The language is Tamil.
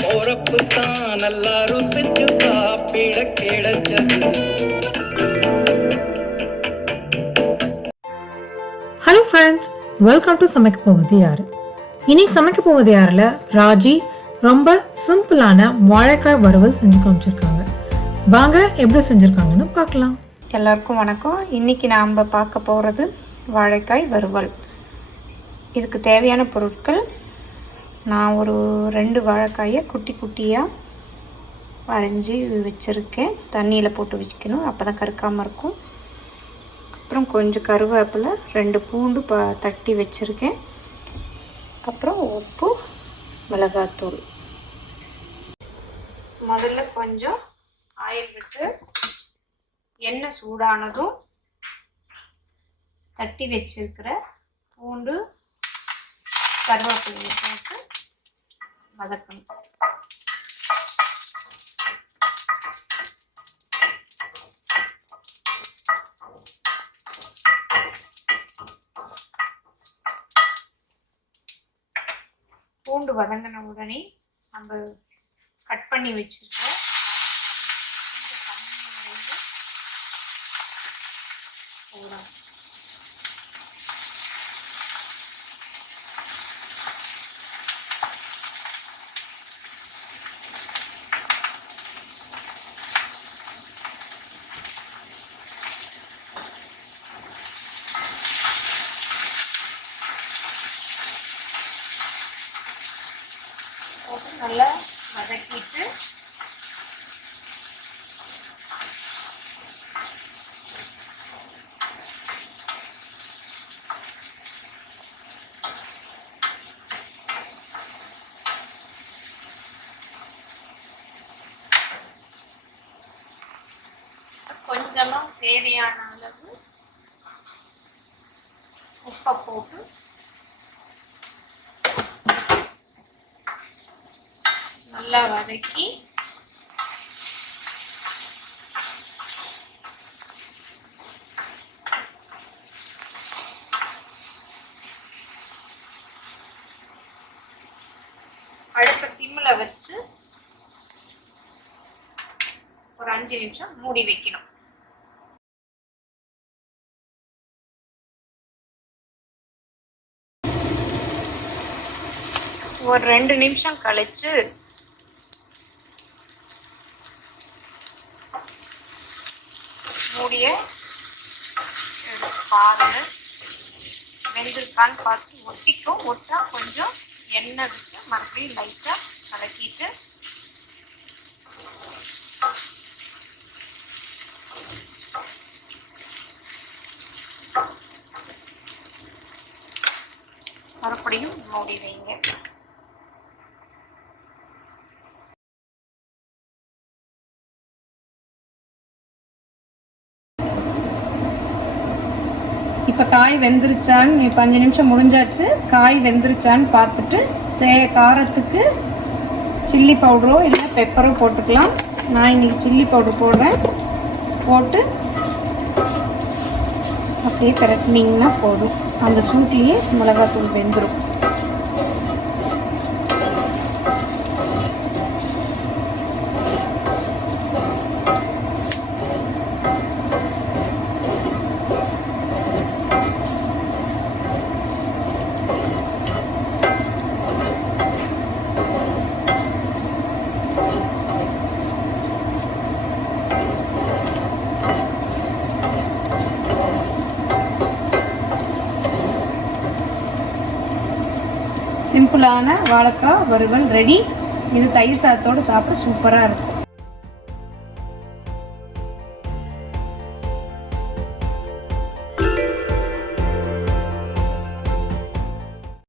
போறப்பு தான் நல்லா ருசிச்சு சாப்பிட கிடைச்சது. ஹலோ ஃப்ரெண்ட்ஸ், வெல்கம் டு சமைக்க போவது யாரு. இன்னைக்கு சமைக்க போவது யாரில் ராஜி ரொம்ப சிம்பிளான வாழைக்காய் வறுவல் செஞ்சு காமிச்சிருக்காங்க. வாங்க எப்படி செஞ்சுருக்காங்கன்னு பார்க்கலாம். எல்லாருக்கும் வணக்கம். இன்றைக்கி நாம் பார்க்க போகிறது வாழைக்காய் வறுவல். இதுக்கு தேவையான பொருட்கள், நான் ஒரு 2 வாழைக்காயை குட்டி குட்டியாக அரைஞ்சி வச்சுருக்கேன். தண்ணியில் போட்டு வச்சுக்கணும், அப்போ தான் கருக்காமல் இருக்கும். அப்புறம் கொஞ்சம் கருவேப்பிலை, 2 பூண்டு தட்டி வச்சுருக்கேன். அப்புறம் உப்பு, மிளகாத்தூள். முதல்ல கொஞ்சம் ஆயில் விட்டு எண்ணெய் சூடானதும் தட்டி வச்சிருக்கிற பூண்டு கருவேப்பிலையை போட்டு வதக்கணும். பூண்டு வதங்கின உடனே நம்ம கட் பண்ணி வச்சிருக்கிற போடணும். நல்லா வதக்கிட்டு கொஞ்சமா தேவையான அளவு உப்பை போட்டு நல்லா வதக்கி அடுப்பை சிம்ல வச்சு ஒரு 5 நிமிஷம் மூடி வைக்கணும். ஒரு 2 நிமிஷம் கழிச்சு மூடிய பாருங்க, வெந்திருக்கான்னு பார்த்து ஒட்டிக்கும். ஒட்டா கொஞ்சம் எண்ணெய் விட்டு மறுபடியும் லைட்டாக கலக்கிட்டு மறுபடியும் மூடி வைங்க. இப்போ காய் வெந்துருச்சான்னு, இப்போ 5 நிமிஷம் முடிஞ்சாச்சு. காய் வெந்துருச்சான்னு பார்த்துட்டு காரத்துக்கு சில்லி பவுடரோ இல்லை பெப்பரோ போட்டுக்கலாம். நான் இன்றைக்கி சில்லி பவுடர் போடுறேன். போட்டு அப்படியே பிரட்டினீங்கன்னா போதும். அந்த சூட்லேயே மிளகாத்தூள் வெந்துடும். சிம்பிளான வாழைக்காய் வறுவல் ரெடி. இது தயிர் சாதத்தோடு சாப்பிட சூப்பராக இருக்கும்.